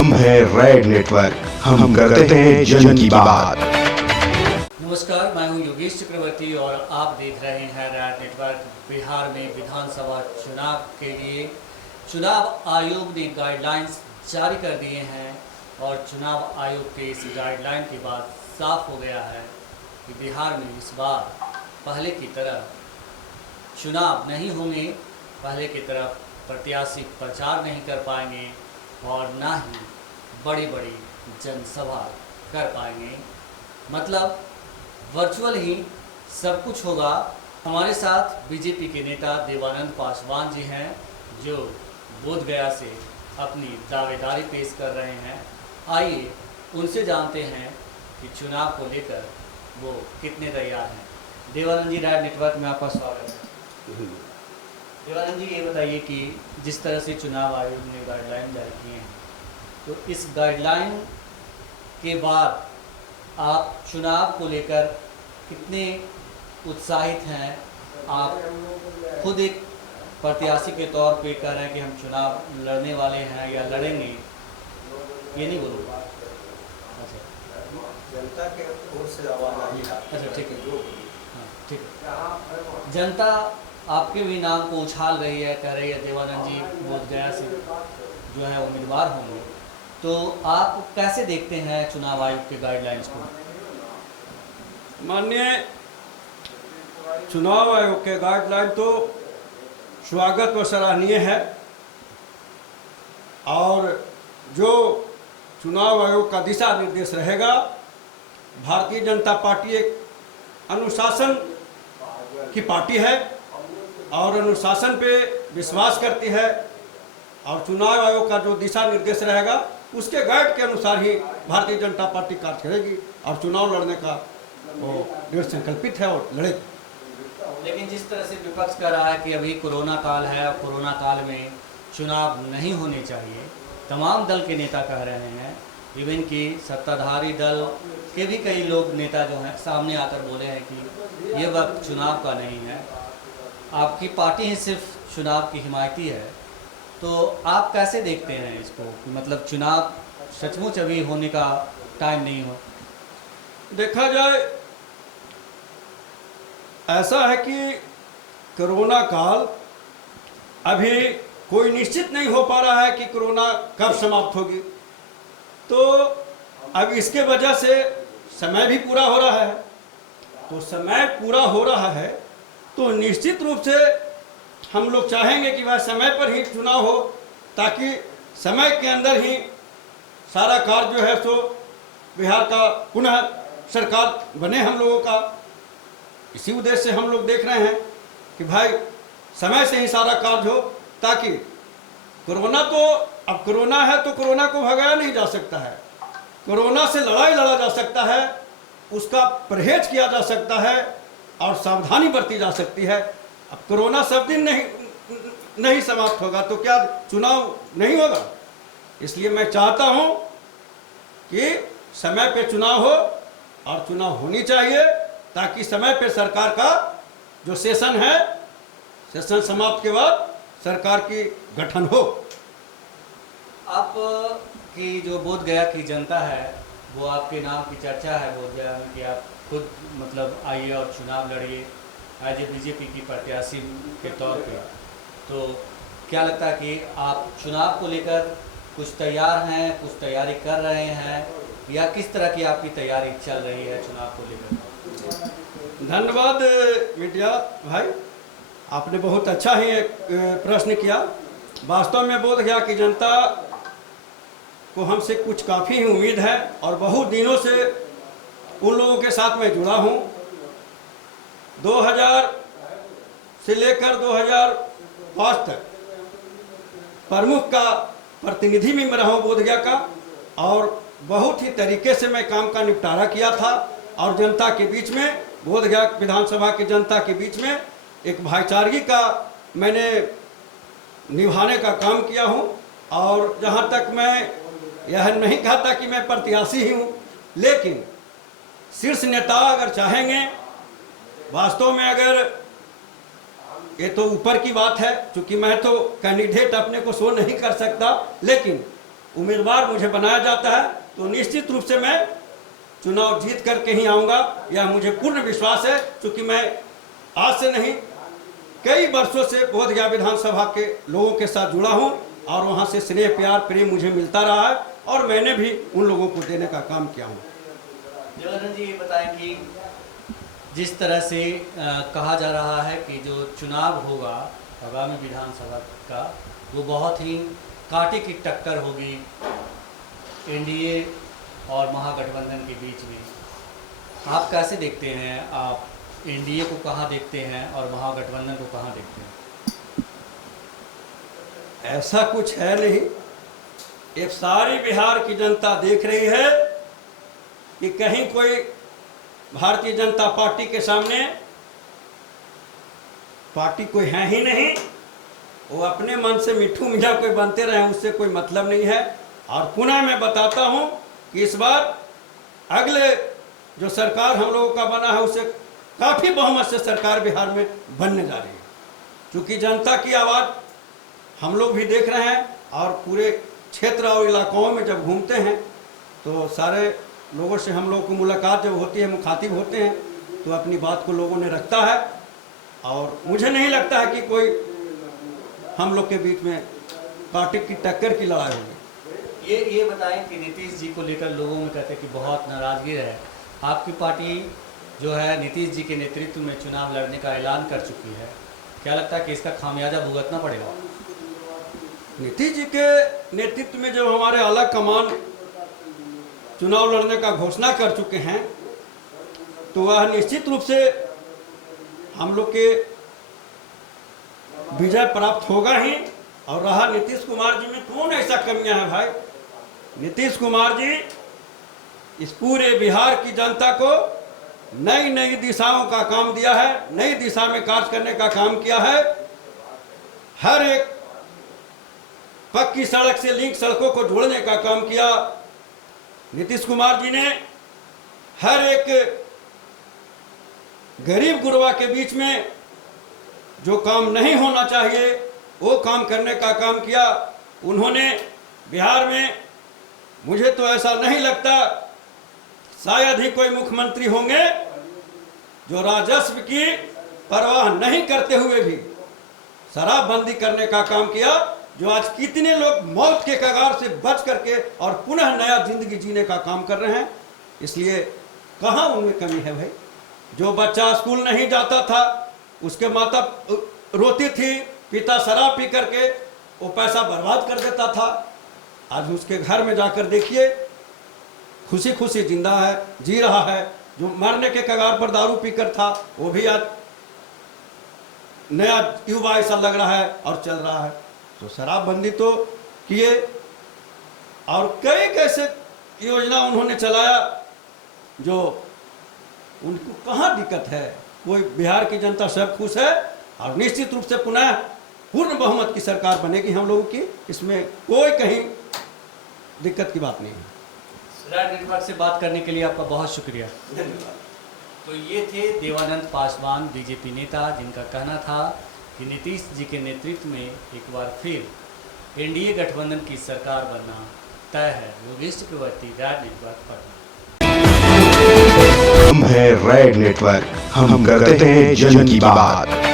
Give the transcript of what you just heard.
हम है red network, हम करते हैं जन की बात। नमस्कार, मैं हूं योगेश चक्रवर्ती और आप देख रहे हैं रेड नेटवर्क। बिहार में विधानसभा चुनाव के लिए चुनाव आयोग ने गाइडलाइंस जारी कर दिए हैं और चुनाव आयोग के इस गाइडलाइन के बाद साफ हो गया है कि बिहार में इस बार पहले की तरह चुनाव नहीं होंगे, पहले की तरह प्रत्याशी प्रचार नहीं कर पाएंगे और ना ही बड़ी बड़ी जनसभा कर पाएंगे। मतलब वर्चुअल ही सब कुछ होगा। हमारे साथ बीजेपी के नेता देवानंद पासवान जी हैं जो बोधगया से अपनी दावेदारी पेश कर रहे हैं। आइए उनसे जानते हैं कि चुनाव को लेकर वो कितने तैयार हैं। देवानंद जी, रेड नेटवर्क में आपका स्वागत है। देवानंद जी, ये बताइए कि जिस तरह से चुनाव आयोग ने गाइडलाइन जारी किए हैं, तो इस गाइडलाइन के बाद आप चुनाव को लेकर कितने उत्साहित हैं? आप खुद एक प्रत्याशी के तौर पे कह रहे हैं कि हम चुनाव लड़ने वाले हैं या लड़ेंगे, ये नहीं बोलूँगा। जनता के ओर से आवाज आई है। अच्छा, ठीक है, हाँ ठीक है। जनता आपके भी नाम को उछाल रही है, कह रही है देवानंद जी बोधगया से जो है उम्मीदवार होंगे। तो आप कैसे देखते हैं चुनाव आयोग के गाइडलाइंस को? माननीय चुनाव आयोग के गाइडलाइन तो स्वागत व सराहनीय है और जो चुनाव आयोग का दिशा निर्देश रहेगा, भारतीय जनता पार्टी एक अनुशासन की पार्टी है और अनुशासन पे विश्वास करती है और चुनाव आयोग का जो दिशा निर्देश रहेगा उसके गाइड के अनुसार ही भारतीय जनता पार्टी कार्य करेगी और चुनाव लड़ने का वो दृढ़ संकल्पित है और लड़ेगी। लेकिन जिस तरह से विपक्ष कह रहा है कि अभी कोरोना काल है और कोरोना काल में चुनाव नहीं होने चाहिए, तमाम दल के नेता कह रहे हैं, इवन कि सत्ताधारी दल के भी कई लोग नेता जो हैं सामने आकर बोले हैं कि ये वक्त चुनाव का नहीं है। आपकी पार्टी ही सिर्फ चुनाव की हिमायती है, तो आप कैसे देखते हैं इसको कि मतलब चुनाव सचमुच अभी होने का टाइम नहीं हो? देखा जाए ऐसा है कि कोरोना काल अभी कोई निश्चित नहीं हो पा रहा है कि कोरोना कब समाप्त होगी, तो अब इसके वजह से समय भी पूरा हो रहा है। तो समय पूरा हो रहा है तो निश्चित रूप से हम लोग चाहेंगे कि वह समय पर ही चुनाव हो ताकि समय के अंदर ही सारा कार्य जो है सो बिहार का पुनः सरकार बने हम लोगों का। इसी उद्देश्य से हम लोग देख रहे हैं कि भाई समय से ही सारा कार्य हो ताकि कोरोना तो अब कोरोना है तो कोरोना को भगाया नहीं जा सकता है, कोरोना से लड़ाई लड़ा जा सकता है, उसका परहेज किया जा सकता है और सावधानी बरती जा सकती है। अब कोरोना सब दिन नहीं समाप्त होगा तो क्या चुनाव नहीं होगा? इसलिए मैं चाहता हूं कि समय पे चुनाव हो और चुनाव होनी चाहिए ताकि समय पे सरकार का जो सेशन है, सेशन समाप्त के बाद सरकार की गठन हो। आप की जो बोधगया की जनता है वो आपके नाम की चर्चा है बोधगया में कि आप खुद मतलब आइए और चुनाव लड़िए एज ए बीजेपी की प्रत्याशी के तौर पे। तो क्या लगता है कि आप चुनाव को लेकर कुछ तैयार हैं, कुछ तैयारी कर रहे हैं या किस तरह की आपकी तैयारी चल रही है चुनाव को लेकर? धन्यवाद मीडिया भाई, आपने बहुत अच्छा ही एक प्रश्न किया। वास्तव में बोधगया की जनता को हमसे कुछ काफ़ी ही उम्मीद है और बहुत दिनों से उन लोगों के साथ मैं जुड़ा हूँ। 2000 से लेकर 2005 तक प्रमुख का प्रतिनिधि भी मैं रहा हूँ बोधगया का और बहुत ही तरीके से मैं काम का निपटारा किया था और जनता के बीच में, बोधगया विधानसभा की जनता के बीच में एक भाईचारगी का मैंने निभाने का काम किया हूँ। और जहाँ तक मैं यह नहीं कहता कि मैं प्रत्याशी ही हूँ, लेकिन शीर्ष नेता अगर चाहेंगे, वास्तव में अगर ये तो ऊपर की बात है, क्योंकि मैं तो कैंडिडेट अपने को शो नहीं कर सकता, लेकिन उम्मीदवार मुझे बनाया जाता है तो निश्चित रूप से मैं चुनाव जीत करके ही आऊँगा, यह मुझे पूर्ण विश्वास है। क्योंकि मैं आज से नहीं, कई वर्षों से बोधगया विधानसभा के लोगों के साथ जुड़ा हूँ और वहाँ से स्नेह प्यार प्रेम मुझे मिलता रहा है और मैंने भी उन लोगों को देने का काम किया हूँ। देवानंद जी, ये बताएं कि जिस तरह से कहा जा रहा है कि जो चुनाव होगा आगामी विधानसभा का, वो बहुत ही कांटे की टक्कर होगी एनडीए और महागठबंधन के बीच में। आप कैसे देखते हैं? आप एनडीए को कहाँ देखते हैं और महागठबंधन को कहाँ देखते हैं? ऐसा कुछ है नहीं। एक सारी बिहार की जनता देख रही है कि कहीं कोई भारतीय जनता पार्टी के सामने पार्टी कोई है ही नहीं। वो अपने मन से मिठू मिठा कोई बनते रहे, उससे कोई मतलब नहीं है। और पुनः मैं बताता हूं कि इस बार अगले जो सरकार हम लोगों का बना है उससे काफ़ी बहुमत से सरकार बिहार में बनने जा रही है। क्योंकि जनता की आवाज़ हम लोग भी देख रहे हैं और पूरे क्षेत्र और इलाकों में जब घूमते हैं तो सारे लोगों से हम लोग को मुलाकात जब होती है, मुखातिब होते हैं, तो अपनी बात को लोगों ने रखता है। और मुझे नहीं लगता है कि कोई हम लोग के बीच में पार्टी की टक्कर की लड़ाई होगी। ये बताएं कि नीतीश जी को लेकर लोगों में कहते हैं कि बहुत नाराजगी है। आपकी पार्टी जो है नीतीश जी के नेतृत्व में चुनाव लड़ने का ऐलान कर चुकी है। क्या लगता है कि इसका खामियाजा भुगतना पड़ेगा? नीतीश जी के नेतृत्व में जब हमारे आला कमान चुनाव लड़ने का घोषणा कर चुके हैं तो वह निश्चित रूप से हम लोग के विजय प्राप्त होगा ही। और रहा नीतीश कुमार जी में कौन ऐसा कमियां है भाई? नीतीश कुमार जी इस पूरे बिहार की जनता को नई नई दिशाओं का काम दिया है, नई दिशा में कार्य करने का काम किया है। हर एक पक्की सड़क से लिंक सड़कों को जोड़ने का काम किया। नीतीश कुमार जी ने हर एक गरीब गुरबा के बीच में जो काम नहीं होना चाहिए वो काम करने का काम किया। उन्होंने बिहार में, मुझे तो ऐसा नहीं लगता शायद ही कोई मुख्यमंत्री होंगे जो राजस्व की परवाह नहीं करते हुए भी शराबबंदी करने का काम किया। जो आज कितने लोग मौत के कगार से बच करके और पुनः नया जिंदगी जीने का काम कर रहे हैं। इसलिए कहाँ उनमें कमी है भाई? जो बच्चा स्कूल नहीं जाता था उसके माता रोती थी, पिता शराब पी करके वो पैसा बर्बाद कर देता था, आज उसके घर में जाकर देखिए खुशी खुशी जिंदा है, जी रहा है। जो मरने के कगार पर दारू पीकर था वो भी आज नया युवा ऐसा लग रहा है और चल रहा है। तो शराबबंदी तो किए और कई कैसे योजना उन्होंने चलाया जो उनको कहाँ दिक्कत है। कोई बिहार की जनता सब खुश है और निश्चित रूप से पुनः पूर्ण बहुमत की सरकार बनेगी हम लोगों की। इसमें कोई कहीं दिक्कत की बात नहीं है। रैड नेटवर्क से बात करने के लिए आपका बहुत शुक्रिया। धन्यवाद। तो ये थे देवानंद पासवान, बीजेपी नेता, जिनका कहना था कि नीतीश जी के नेतृत्व में एक बार फिर एनडीए गठबंधन की सरकार बनना तय है। योगेश चक्रवर्ती, रैड नेटवर्क पटना। हम है रेड नेटवर्क, हम करते हैं जन की बात।